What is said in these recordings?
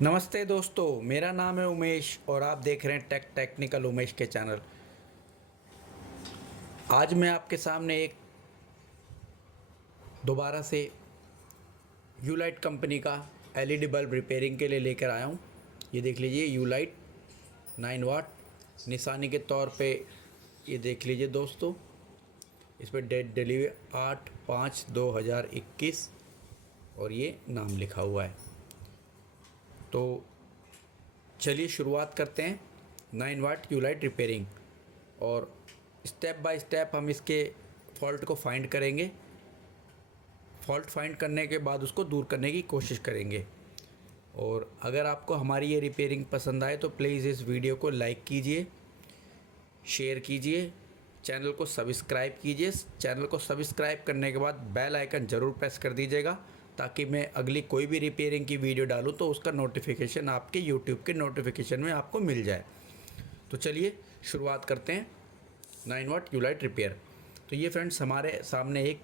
नमस्ते दोस्तों, मेरा नाम है उमेश और आप देख रहे हैं टेक्निकल उमेश के चैनल। आज मैं आपके सामने एक दोबारा से यूलाइट कंपनी का एलईडी बल्ब रिपेयरिंग के लिए लेकर आया हूँ। ये देख लीजिए, यूलाइट 9 वाट निशानी के तौर पे ये देख लीजिए दोस्तों। इस पर डेट डिलीवरी 8/5/2021 और ये नाम लिखा हुआ है। तो चलिए शुरुआत करते हैं 9 वाट यूलाइट रिपेयरिंग, और स्टेप बाय स्टेप हम इसके फॉल्ट को फाइंड करेंगे। फॉल्ट फाइंड करने के बाद उसको दूर करने की कोशिश करेंगे। और अगर आपको हमारी ये रिपेयरिंग पसंद आए तो प्लीज़ इस वीडियो को लाइक कीजिए, शेयर कीजिए, चैनल को सब्सक्राइब कीजिए। चैनल को सब्सक्राइब करने के बाद बेल आइकन ज़रूर प्रेस कर दीजिएगा, ताकि मैं अगली कोई भी रिपेयरिंग की वीडियो डालूं तो उसका नोटिफिकेशन आपके यूट्यूब के नोटिफिकेशन में आपको मिल जाए। तो चलिए शुरुआत करते हैं 9 वाट यूलाइट रिपेयर। तो ये फ्रेंड्स हमारे सामने एक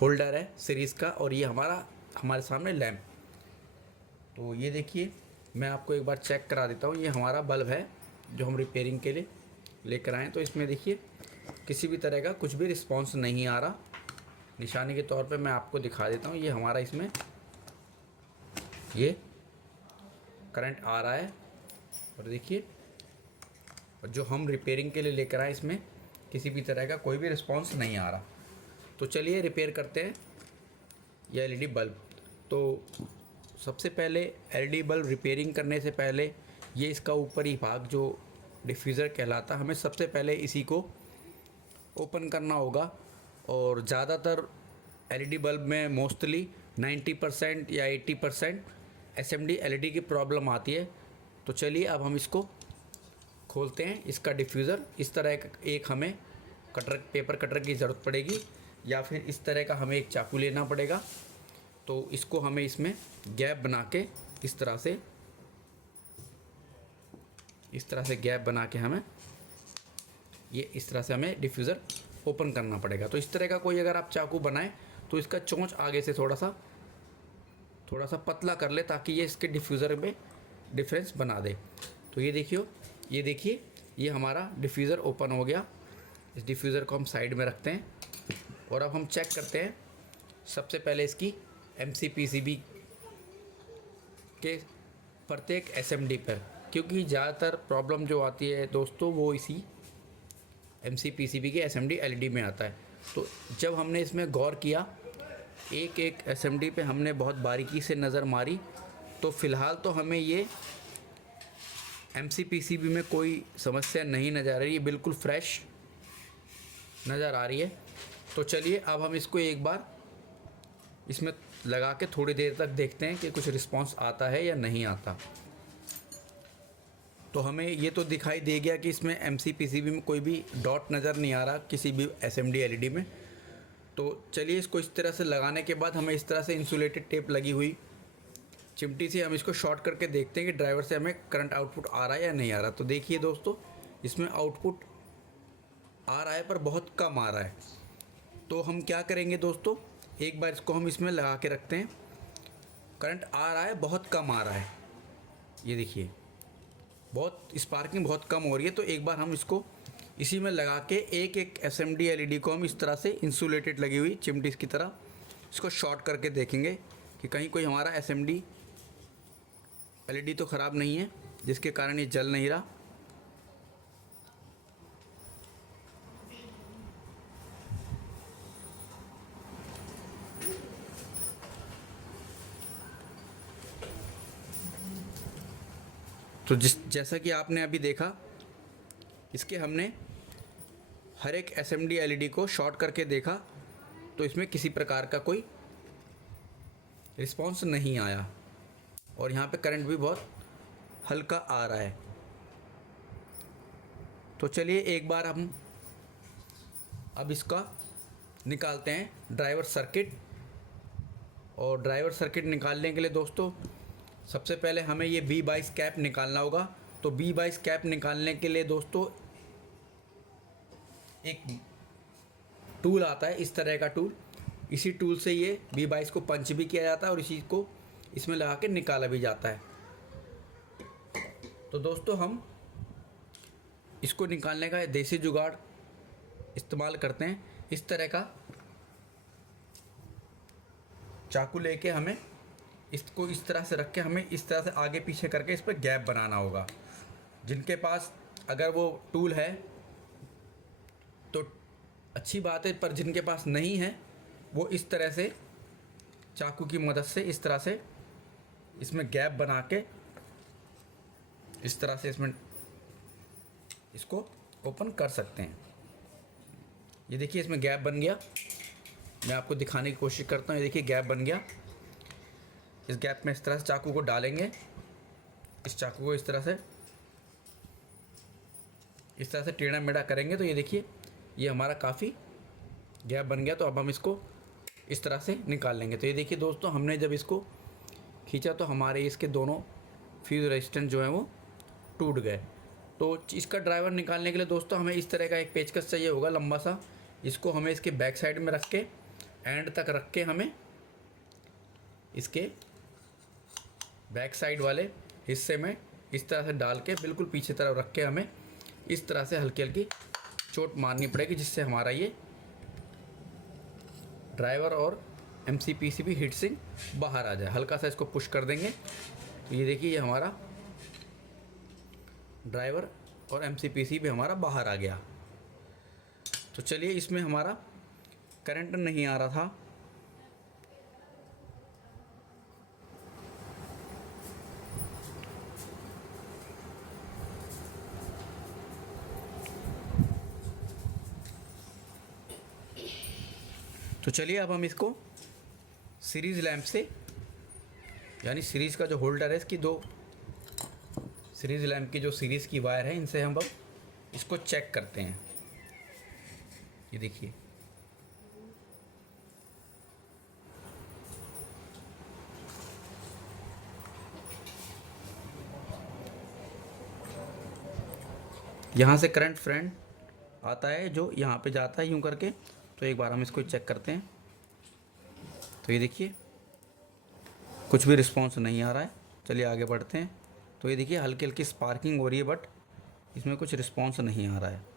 होल्डर है सीरीज़ का, और ये हमारे सामने लैंप। तो ये देखिए, मैं आपको एक बार चेक करा देता हूँ। ये हमारा बल्ब है जो हम रिपेयरिंग के लिए लेकर आए। तो इसमें देखिए किसी भी तरह का कुछ भी रिस्पांस नहीं आ रहा। निशानी के तौर पे मैं आपको दिखा देता हूँ। ये हमारा इसमें ये करंट आ रहा है, और देखिए, और जो हम रिपेयरिंग के लिए लेकर आए इसमें किसी भी तरह का कोई भी रिस्पांस नहीं आ रहा। तो चलिए रिपेयर करते हैं ये एलईडी बल्ब। तो सबसे पहले एलईडी बल्ब रिपेयरिंग करने से पहले ये इसका ऊपरी भाग जो डिफ्यूज़र कहलाता है, हमें सबसे पहले इसी को ओपन करना होगा। और ज़्यादातर एलईडी बल्ब में मोस्टली 90% या 80% एसएमडी एलईडी की प्रॉब्लम आती है। तो चलिए अब हम इसको खोलते हैं। इसका डिफ्यूज़र इस तरह एक हमें पेपर कटर की ज़रूरत पड़ेगी, या फिर इस तरह का हमें एक चाकू लेना पड़ेगा। तो इसको हमें इसमें गैप बना के इस तरह से गैप बना के हमें इस तरह से हमें डिफ्यूज़र ओपन करना पड़ेगा। तो इस तरह का कोई अगर आप चाकू बनाएं तो इसका चोंच आगे से थोड़ा सा पतला कर ले, ताकि ये इसके डिफ्यूज़र में डिफरेंस बना दे। तो ये देखिए ये हमारा डिफ्यूज़र ओपन हो गया। इस डिफ्यूज़र को हम साइड में रखते हैं, और अब हम चेक करते हैं सबसे पहले इसकी एमसीपीसीबी के प्रत्येक एसएमडी पर, क्योंकि ज़्यादातर प्रॉब्लम जो आती है दोस्तों वो इसी एमसीपीसीबी के एसएमडी एलईडी में आता है। तो जब हमने इसमें गौर किया, एक एक एसएमडी पे हमने बहुत बारीकी से नज़र मारी, तो फ़िलहाल तो हमें ये एमसीपीसीबी में कोई समस्या नहीं नज़र आ रही है, बिल्कुल फ्रेश नज़र आ रही है। तो चलिए अब हम इसको एक बार इसमें लगा के थोड़ी देर तक देखते हैं कि कुछ रिस्पांस आता है या नहीं आता। तो हमें ये तो दिखाई दे गया कि इसमें एमसीपीसीबी में कोई भी डॉट नज़र नहीं आ रहा किसी भी एसएमडी एलईडी में। तो चलिए इसको इस तरह से लगाने के बाद हमें इस तरह से इंसुलेटेड टेप लगी हुई चिमटी से हम इसको शॉर्ट करके देखते हैं कि ड्राइवर से हमें करंट आउटपुट आ रहा है या नहीं आ रहा। तो देखिए दोस्तों, इसमें आउटपुट आ रहा है पर बहुत कम आ रहा है। तो हम क्या करेंगे दोस्तों, एक बार इसको हम इसमें लगा के रखते हैं। करंट आ रहा है, बहुत कम आ रहा है। ये देखिए बहुत स्पार्किंग बहुत कम हो रही है। तो एक बार हम इसको इसी में लगा के एक एक एसएमडी एलईडी को हम इस तरह से इंसुलेटेड लगी हुई चिमटी की तरह इसको शॉर्ट करके देखेंगे कि कहीं कोई हमारा एसएमडी एलईडी तो ख़राब नहीं है जिसके कारण ये जल नहीं रहा। तो जैसा कि आपने अभी देखा, इसके हमने हर एक एसएमडी एलईडी को शॉर्ट करके देखा, तो इसमें किसी प्रकार का कोई रिस्पांस नहीं आया, और यहाँ पे करंट भी बहुत हल्का आ रहा है। तो चलिए एक बार हम अब इसका निकालते हैं ड्राइवर सर्किट। और ड्राइवर सर्किट निकालने के लिए दोस्तों सबसे पहले हमें ये B22 कैप निकालना होगा। तो B22 कैप निकालने के लिए दोस्तों एक टूल आता है, इस तरह का टूल। इसी टूल से ये B22 को पंच भी किया जाता है, और इसी को इसमें लगा के निकाला भी जाता है। तो दोस्तों हम इसको निकालने का देसी जुगाड़ इस्तेमाल करते हैं। इस तरह का चाकू लेके हमें इसको इस तरह से रख के हमें इस तरह से आगे पीछे करके इस पर गैप बनाना होगा। जिनके पास अगर वो टूल है तो अच्छी बात है, पर जिनके पास नहीं है वो इस तरह से चाकू की मदद से इस तरह से इसमें गैप बना के इस तरह से इसमें इसको ओपन कर सकते हैं। ये देखिए इसमें गैप बन गया। मैं आपको दिखाने की कोशिश करता हूँ। ये देखिए गैप बन गया। इस गैप में इस तरह से चाकू को डालेंगे। इस चाकू को इस तरह से टेढ़ा मेढ़ा करेंगे तो ये देखिए ये हमारा काफ़ी गैप बन गया। तो अब हम इसको इस तरह से निकाल लेंगे। तो ये देखिए दोस्तों, हमने जब इसको खींचा तो हमारे इसके दोनों फ्यूज रेजिस्टेंस जो हैं वो टूट गए। तो इसका ड्राइवर निकालने के लिए दोस्तों हमें इस तरह का एक पेचकस चाहिए होगा लंबा सा। इसको हमें इसके बैक साइड में रख के एंड तक रख के हमें इसके बैक साइड वाले हिस्से में इस तरह से डाल के बिल्कुल पीछे तरफ रख के हमें इस तरह से हल्की हल्की चोट मारनी पड़ेगी, जिससे हमारा ये ड्राइवर और MCPCB हीट सिंक बाहर आ जाए। हल्का सा इसको पुश कर देंगे तो ये देखिए ये हमारा ड्राइवर और MCPCB हमारा बाहर आ गया। तो चलिए, इसमें हमारा करंट नहीं आ रहा था। तो चलिए अब हम इसको सीरीज़ लैंप से, यानी सीरीज़ का जो होल्डर है इसकी दो सीरीज़ लैंप की जो सीरीज़ की वायर है, इनसे हम अब इसको चेक करते हैं। ये देखिए यहाँ से करंट फ्रेंड आता है जो यहाँ पे जाता है यूँ करके। तो एक बार हम इसको चेक करते हैं। तो ये देखिए कुछ भी रिस्पांस नहीं आ रहा है। चलिए आगे बढ़ते हैं। तो ये देखिए हल्की हल्की स्पार्किंग हो रही है, बट इसमें कुछ रिस्पांस नहीं आ रहा है।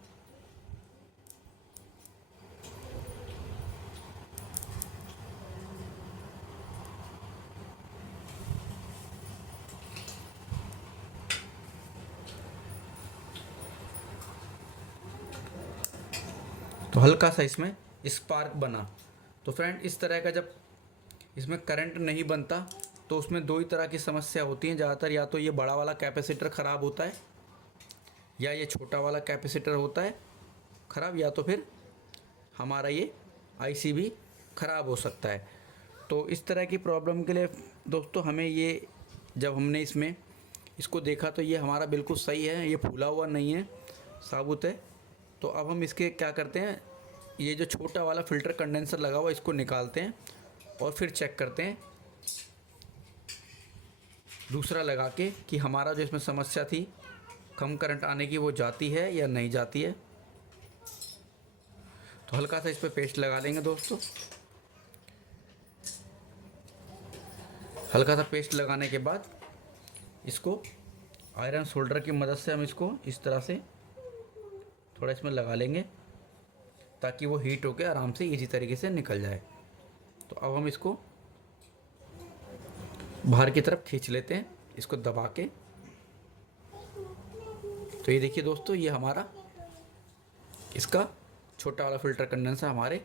तो हल्का सा इसमें स्पार्क बना। तो फ्रेंड इस तरह का जब इसमें करंट नहीं बनता तो उसमें दो ही तरह की समस्या होती हैं ज़्यादातर। या तो ये बड़ा वाला कैपेसिटर ख़राब होता है, या ये छोटा वाला कैपेसिटर होता है ख़राब, या तो फिर हमारा ये IC भी ख़राब हो सकता है। तो इस तरह की प्रॉब्लम के लिए दोस्तों हमें ये, जब हमने इसको देखा तो ये हमारा बिल्कुल सही है, ये फूला हुआ नहीं है, साबुत है। तो अब हम इसके क्या करते हैं, ये जो छोटा वाला फ़िल्टर कंडेंसर लगा हुआ इसको निकालते हैं और फिर चेक करते हैं दूसरा लगा के कि हमारा जो इसमें समस्या थी कम करंट आने की वो जाती है या नहीं जाती है। तो हल्का सा इस पर पेस्ट लगा लेंगे दोस्तों। हल्का सा पेस्ट लगाने के बाद इसको आयरन सोल्डर की मदद से हम इसको इस तरह से थोड़ा इसमें लगा लेंगे ताकि वो हीट होकर आराम से इजी तरीके से निकल जाए। तो अब हम इसको बाहर की तरफ खींच लेते हैं, इसको दबा के। तो ये देखिए दोस्तों, ये हमारा इसका छोटा वाला फ़िल्टर कंडेंसर हमारे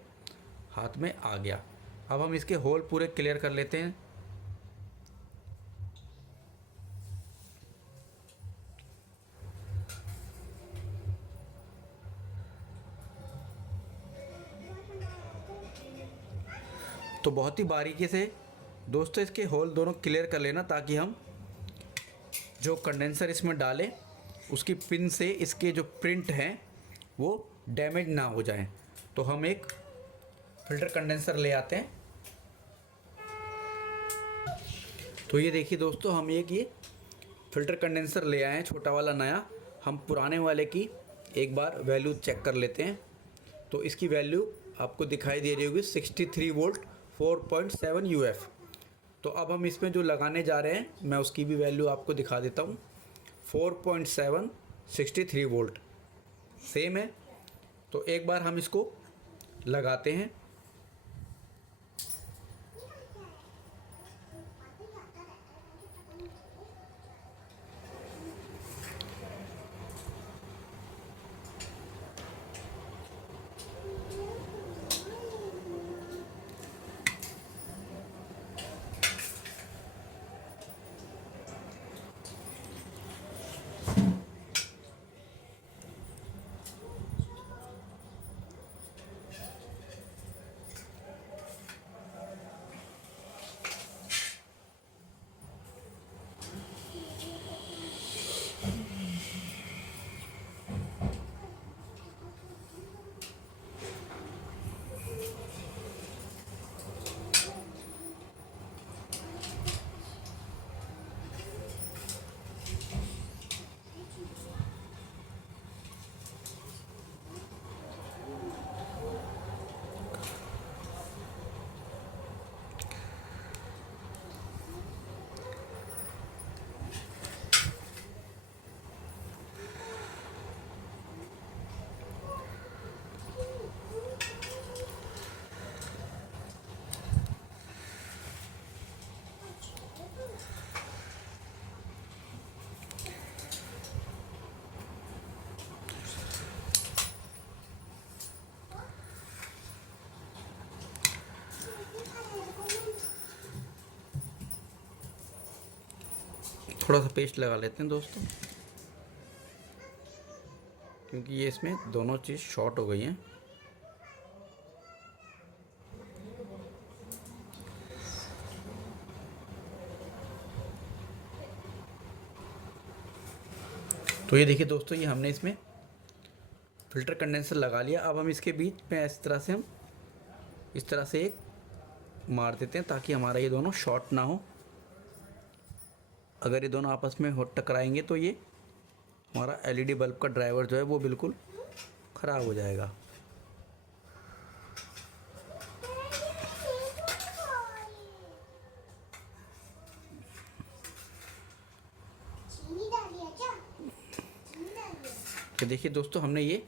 हाथ में आ गया। अब हम इसके होल पूरे क्लियर कर लेते हैं। तो बहुत ही बारीकी से दोस्तों इसके होल दोनों क्लियर कर लेना, ताकि हम जो कंडेंसर इसमें डालें उसकी पिन से इसके जो प्रिंट हैं वो डैमेज ना हो जाएं। तो हम एक फ़िल्टर कंडेंसर ले आते हैं। तो ये देखिए दोस्तों, हम ये फ़िल्टर कंडेंसर ले आए हैं, छोटा वाला नया। हम पुराने वाले की एक बार वैल्यू चेक कर लेते हैं। तो इसकी वैल्यू आपको दिखाई दे रही होगी 63 वोल्ट 4.7 UF। तो अब हम इसमें जो लगाने जा रहे हैं मैं उसकी भी वैल्यू आपको दिखा देता हूँ। 4.7 63 वोल्ट सेम है। तो एक बार हम इसको लगाते हैं। थोड़ा सा पेस्ट लगा लेते हैं दोस्तों, क्योंकि ये इसमें दोनों चीज़ शॉर्ट हो गई हैं। तो ये देखिए दोस्तों, ये हमने इसमें फ़िल्टर कंडेंसर लगा लिया। अब हम इसके बीच में इस तरह से एक मार देते हैं ताकि हमारा ये दोनों शॉर्ट ना हो। अगर ये दोनों आपस में हो टकराएंगे तो ये हमारा एलईडी बल्ब का ड्राइवर जो है वो बिल्कुल ख़राब हो जाएगा। तो देखिए दोस्तों, हमने ये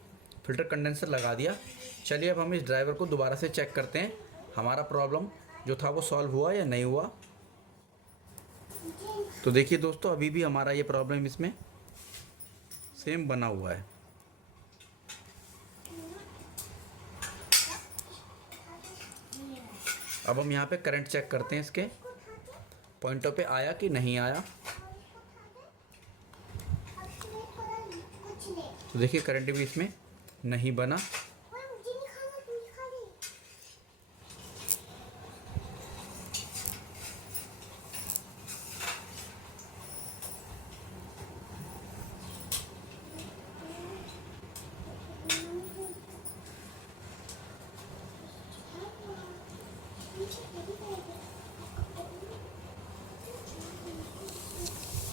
फ़िल्टर कंडेंसर लगा दिया। चलिए अब हम इस ड्राइवर को दोबारा से चेक करते हैं, हमारा प्रॉब्लम जो था वो सॉल्व हुआ या नहीं हुआ। तो देखिए दोस्तों, अभी भी हमारा ये प्रॉब्लम इसमें सेम बना हुआ है। अब हम यहाँ पे करंट चेक करते हैं, इसके पॉइंटों पे आया कि नहीं आया। तो देखिए करंट भी इसमें नहीं बना।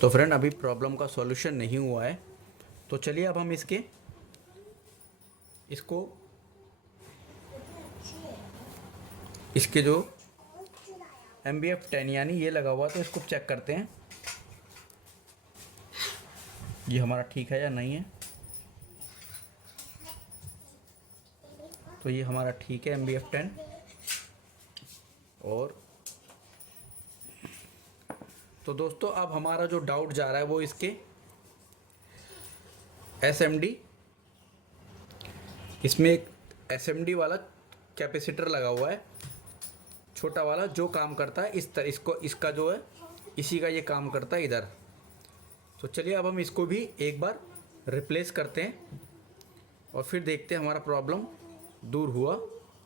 तो फ्रेंड, अभी प्रॉब्लम का सॉल्यूशन नहीं हुआ है। तो चलिए अब हम इसके जो MBF10 यानी ये लगा हुआ, तो इसको चेक करते हैं ये हमारा ठीक है या नहीं है। तो ये हमारा ठीक है MBF10। और तो दोस्तों, अब हमारा जो डाउट जा रहा है वो इसके SMD, इसमें एक SMD वाला कैपेसिटर लगा हुआ है, छोटा वाला, जो काम करता है इसका जो है इसी का ये काम करता है इधर। तो चलिए अब हम इसको भी एक बार रिप्लेस करते हैं और फिर देखते हैं हमारा प्रॉब्लम दूर हुआ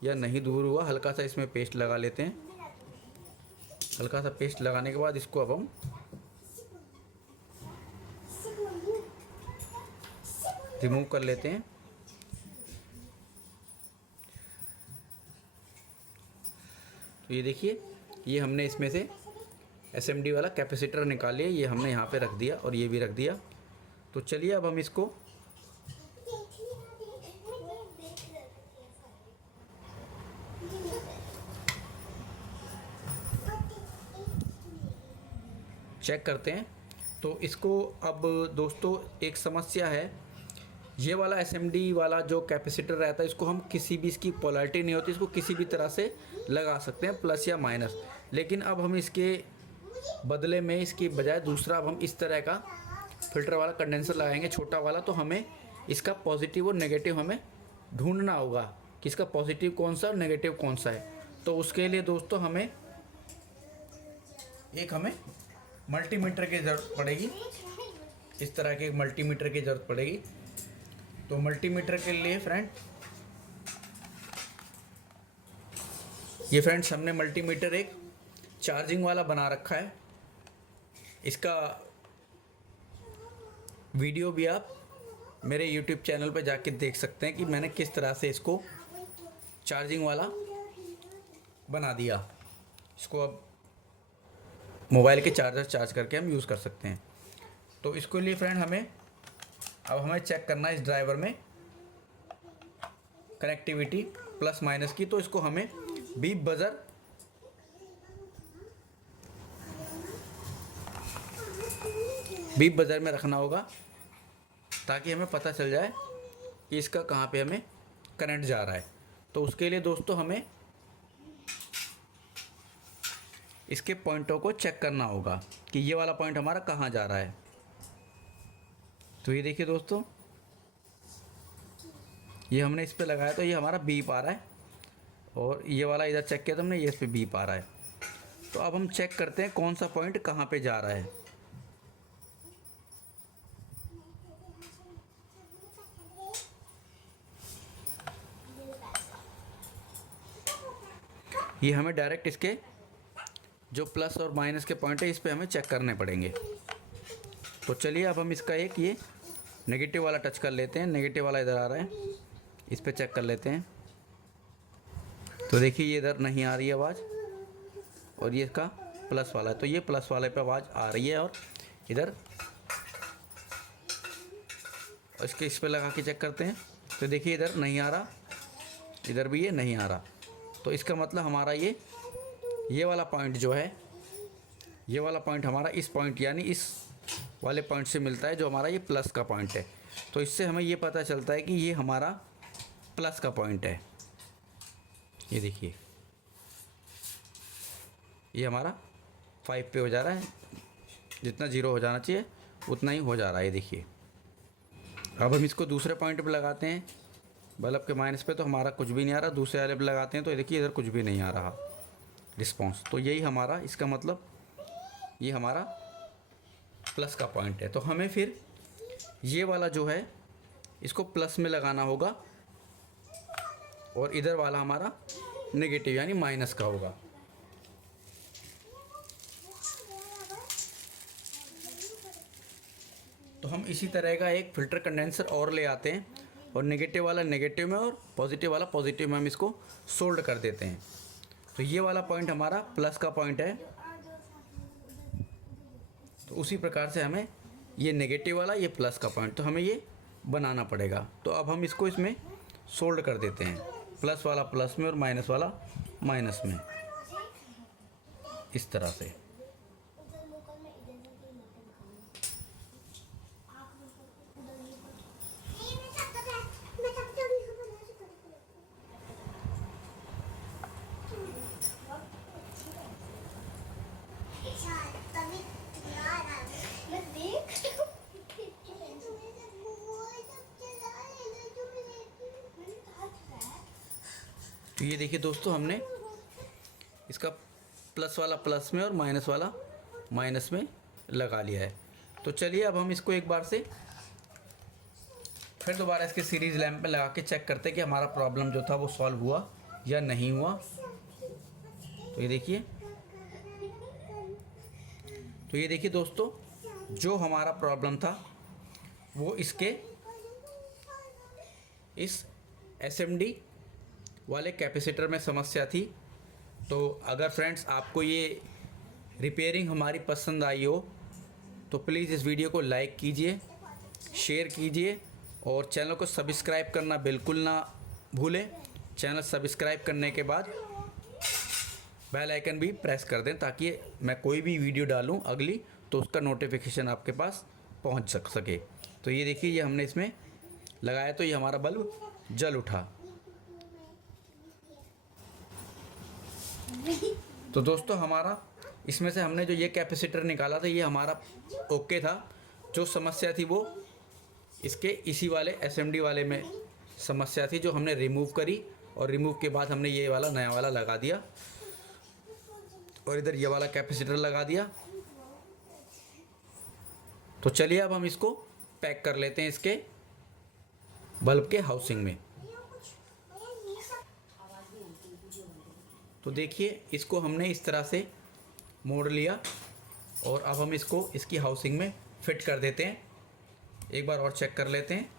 या नहीं दूर हुआ। हल्का सा इसमें पेस्ट लगा लेते हैं। हल्का सा पेस्ट लगाने के बाद इसको अब हम रिमूव कर लेते हैं। तो ये देखिए, ये हमने इसमें से SMD वाला कैपेसिटर निकाल लिया, ये हमने यहाँ पे रख दिया और ये भी रख दिया। तो चलिए अब हम इसको चेक करते हैं। तो इसको अब दोस्तों एक समस्या है, ये वाला एसएमडी वाला जो कैपेसिटर रहता है इसको हम किसी भी, इसकी पोलैरिटी नहीं होती, इसको किसी भी तरह से लगा सकते हैं प्लस या माइनस। लेकिन अब हम इसके बदले में, इसकी बजाय दूसरा अब हम इस तरह का फ़िल्टर वाला कंडेंसर लगाएंगे, छोटा वाला। तो हमें इसका पॉजिटिव और नेगेटिव हमें ढूंढना होगा कि इसका पॉजिटिव कौन सा और नेगेटिव कौन सा है। तो उसके लिए दोस्तों हमें मल्टीमीटर की ज़रूरत पड़ेगी, इस तरह के मल्टीमीटर की ज़रूरत पड़ेगी। तो मल्टीमीटर के लिए फ्रेंड्स हमने मल्टीमीटर एक चार्जिंग वाला बना रखा है। इसका वीडियो भी आप मेरे YouTube चैनल पर जाके देख सकते हैं कि मैंने किस तरह से इसको चार्जिंग वाला बना दिया। इसको अब मोबाइल के चार्जर चार्ज करके हम यूज़ कर सकते हैं। तो इसके लिए फ्रेंड हमें चेक करना है इस ड्राइवर में कनेक्टिविटी प्लस माइनस की। तो इसको हमें बीप बज़र में रखना होगा ताकि हमें पता चल जाए कि इसका कहाँ पे हमें करंट जा रहा है। तो उसके लिए दोस्तों हमें इसके पॉइंटों को चेक करना होगा कि ये वाला पॉइंट हमारा कहाँ जा रहा है। तो ये देखिए दोस्तों, ये हमने इस पे लगाया तो ये हमारा बीप आ रहा है, और ये वाला इधर चेक किया तो हमने, ये इस पे बीप आ रहा है। तो अब हम चेक करते हैं कौन सा पॉइंट कहाँ पे जा रहा है। ये हमें डायरेक्ट इसके जो प्लस और माइनस के पॉइंट है इस पे हमें चेक करने पड़ेंगे। तो चलिए अब हम इसका एक ये नेगेटिव वाला टच कर लेते हैं। नेगेटिव वाला इधर आ रहा है, इस पे चेक कर लेते हैं। तो देखिए ये इधर नहीं आ रही है आवाज़, और ये इसका प्लस वाला है, तो ये प्लस वाले पे आवाज़ आ रही है। और इधर इसके इस पे लगा के चेक करते हैं। तो देखिए इधर नहीं आ रहा, इधर भी ये नहीं आ रहा। तो इसका मतलब हमारा ये वाला पॉइंट जो है, ये वाला पॉइंट हमारा इस पॉइंट यानी इस वाले पॉइंट से मिलता है जो हमारा ये प्लस का पॉइंट है। तो इससे हमें ये पता चलता है कि ये हमारा प्लस का पॉइंट है। ये देखिए ये हमारा 5 पे हो जा रहा है, जितना 0 हो जाना चाहिए उतना ही हो जा रहा है। ये देखिए अब हम इसको दूसरे पॉइंट पे लगाते हैं, बल्ब के माइनस पे, तो हमारा कुछ भी नहीं आ रहा। दूसरे वाले पे लगाते हैं तो ये देखिए इधर कुछ भी नहीं आ रहा रिस्पॉन्स। तो यही हमारा, इसका मतलब ये हमारा प्लस का पॉइंट है। तो हमें फिर ये वाला जो है इसको प्लस में लगाना होगा, और इधर वाला हमारा नेगेटिव यानी माइनस का होगा। तो हम इसी तरह का एक फ़िल्टर कंडेंसर और ले आते हैं, और नेगेटिव वाला नेगेटिव में और पॉजिटिव वाला पॉजिटिव में हम इसको सोल्ड कर देते हैं। तो ये वाला पॉइंट हमारा प्लस का पॉइंट है। तो उसी प्रकार से हमें ये नेगेटिव वाला, ये प्लस का पॉइंट, तो हमें ये बनाना पड़ेगा। तो अब हम इसको इसमें सोल्ड कर देते हैं, प्लस वाला प्लस में और माइनस वाला माइनस में, इस तरह से। तो ये देखिए दोस्तों, हमने इसका प्लस वाला प्लस में और माइनस वाला माइनस में लगा लिया है। तो चलिए अब हम इसको एक बार से फिर दोबारा इसके सीरीज़ लैंप पे लगा के चेक करते हैं कि हमारा प्रॉब्लम जो था वो सॉल्व हुआ या नहीं हुआ। तो ये देखिए दोस्तों, जो हमारा प्रॉब्लम था वो इसके इस एसएमडी वाले कैपेसिटर में समस्या थी। तो अगर फ्रेंड्स आपको ये रिपेयरिंग हमारी पसंद आई हो तो प्लीज़ इस वीडियो को लाइक कीजिए, शेयर कीजिए, और चैनल को सब्सक्राइब करना बिल्कुल ना भूलें। चैनल सब्सक्राइब करने के बाद बेल आइकन भी प्रेस कर दें ताकि मैं कोई भी वीडियो डालूं अगली तो उसका नोटिफिकेशन आपके पास पहुंच सके। तो ये देखिए, ये हमने इसमें लगाया तो ये हमारा बल्ब जल उठा। तो दोस्तों हमारा इसमें से हमने जो ये कैपेसिटर निकाला था ये हमारा ओके था। जो समस्या थी वो इसके इसी वाले एसएमडी वाले में समस्या थी, जो हमने रिमूव करी और रिमूव के बाद हमने ये वाला नया वाला लगा दिया और इधर ये वाला कैपेसिटर लगा दिया। तो चलिए अब हम इसको पैक कर लेते हैं इसके बल्ब के हाउसिंग में। तो देखिए, इसको हमने इस तरह से मोड़ लिया और अब हम इसको इसकी हाउसिंग में फिट कर देते हैं। एक बार और चेक कर लेते हैं।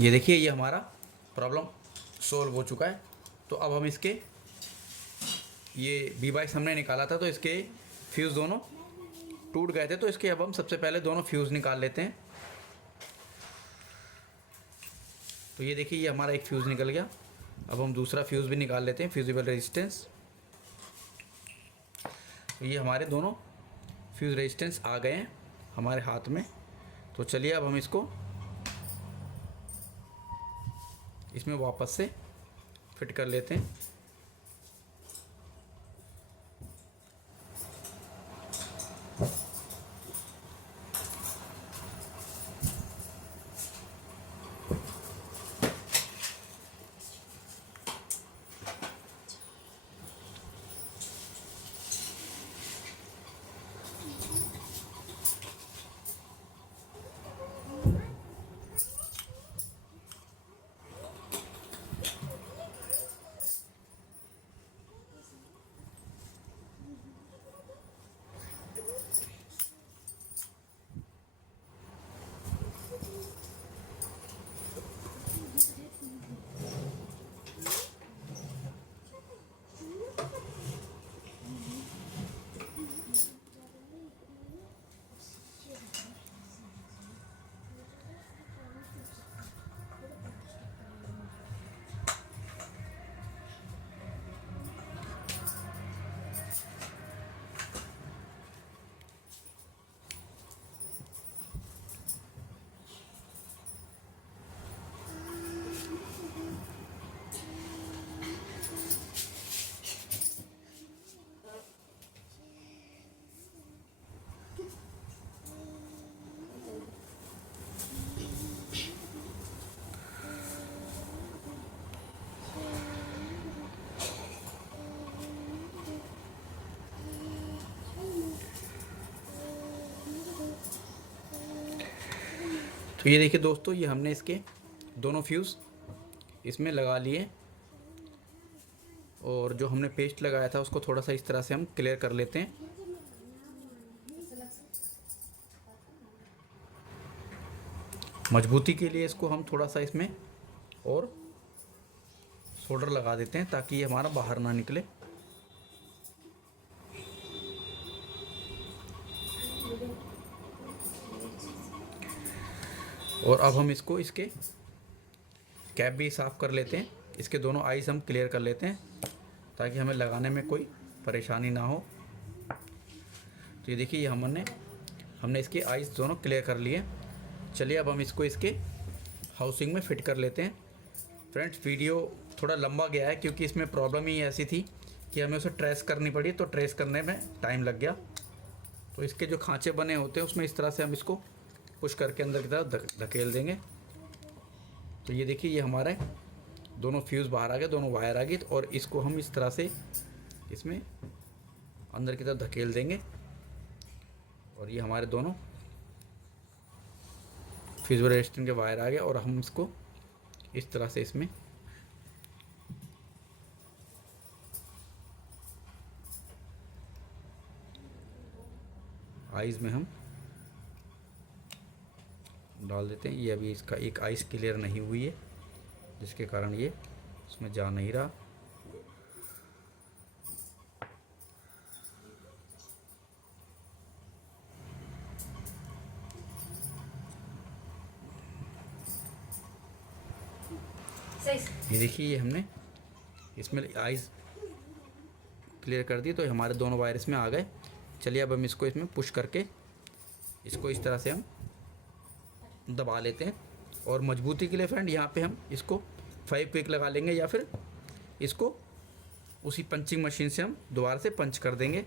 ये देखिए, ये हमारा प्रॉब्लम सोल्व हो चुका है। तो अब हम इसके ये B22 हमने निकाला था तो इसके फ्यूज़ दोनों टूट गए थे, तो इसके अब हम सबसे पहले दोनों फ्यूज़ निकाल लेते हैं। तो ये देखिए, ये हमारा एक फ्यूज़ निकल गया। अब हम दूसरा फ्यूज़ भी निकाल लेते हैं, फ्यूजिबल रेजिस्टेंस। तो ये हमारे दोनों फ्यूज़ रेजिस्टेंस आ गए हैं हमारे हाथ में। तो चलिए अब हम इसको इसमें वापस से फिट कर लेते हैं। तो ये देखिए दोस्तों, ये हमने इसके दोनों फ्यूज़ इसमें लगा लिए और जो हमने पेस्ट लगाया था उसको थोड़ा सा इस तरह से हम क्लियर कर लेते हैं। मजबूती के लिए इसको हम थोड़ा सा इसमें और सोल्डर लगा देते हैं ताकि ये हमारा बाहर ना निकले। और अब हम इसको इसके कैप भी साफ़ कर लेते हैं। इसके दोनों आइस हम क्लियर कर लेते हैं ताकि हमें लगाने में कोई परेशानी ना हो। तो ये देखिए, ये हमने इसके आइस दोनों क्लियर कर लिए। चलिए अब हम इसको इसके हाउसिंग में फ़िट कर लेते हैं। फ्रेंड्स, वीडियो थोड़ा लंबा गया है क्योंकि इसमें प्रॉब्लम ही ऐसी थी कि हमें उसे ट्रेस करनी पड़ी, तो ट्रेस करने में टाइम लग गया। तो इसके जो खांचे बने होते हैं उसमें इस तरह से हम इसको पुश करके अंदर की तरफ धकेल देंगे। तो ये देखिए, ये हमारे दोनों फ्यूज़ बाहर आ गए, दोनों वायर आ गई। और इसको हम इस तरह से इसमें अंदर की तरफ धकेल देंगे और ये हमारे दोनों फ्यूज रेजिस्टेंस के वायर आ गए। और हम इसको इस तरह से इसमें आइस में हम डाल देते हैं। ये अभी इसका एक आइस क्लियर नहीं हुई है जिसके कारण ये उसमें जा नहीं रहा। ये देखिए, ये हमने इसमें आइस क्लियर कर दी, तो हमारे दोनों वायर इसमें आ गए। चलिए अब हम इसको इसमें पुश करके इसको इस तरह से हम दबा लेते हैं। और मजबूती के लिए फ्रेंड यहाँ पे हम इसको 5 क्विक लगा लेंगे, या फिर इसको उसी पंचिंग मशीन से हम दोबारा से पंच कर देंगे।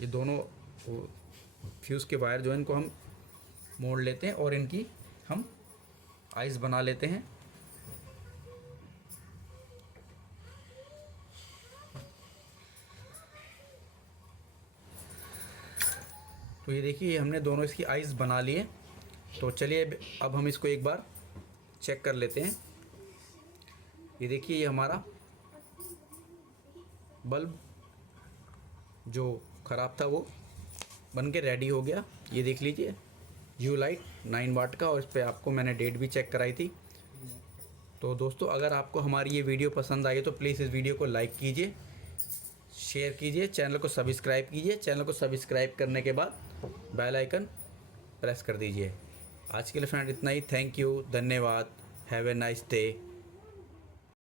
ये दोनों फ्यूज़ के वायर जो है इनको हम मोड़ लेते हैं और इनकी हम आइस बना लेते हैं। तो ये देखिए हमने दोनों इसकी आइस बना लिए। तो चलिए अब हम इसको एक बार चेक कर लेते हैं। ये देखिए ये हमारा बल्ब जो ख़राब था वो बन के रेडी हो गया। ये देख लीजिए यू लाइट 9 वाट का, और इस पर आपको मैंने डेट भी चेक कराई थी। तो दोस्तों अगर आपको हमारी ये वीडियो पसंद आई तो प्लीज़ इस वीडियो को लाइक कीजिए, शेयर कीजिए, चैनल को सब्सक्राइब कीजिए। चैनल को सब्सक्राइब करने के बाद बेल आइकन प्रेस कर दीजिए। आज के लिए फ्रेंड इतना ही। थैंक यू, धन्यवाद, हैव ए नाइस डे।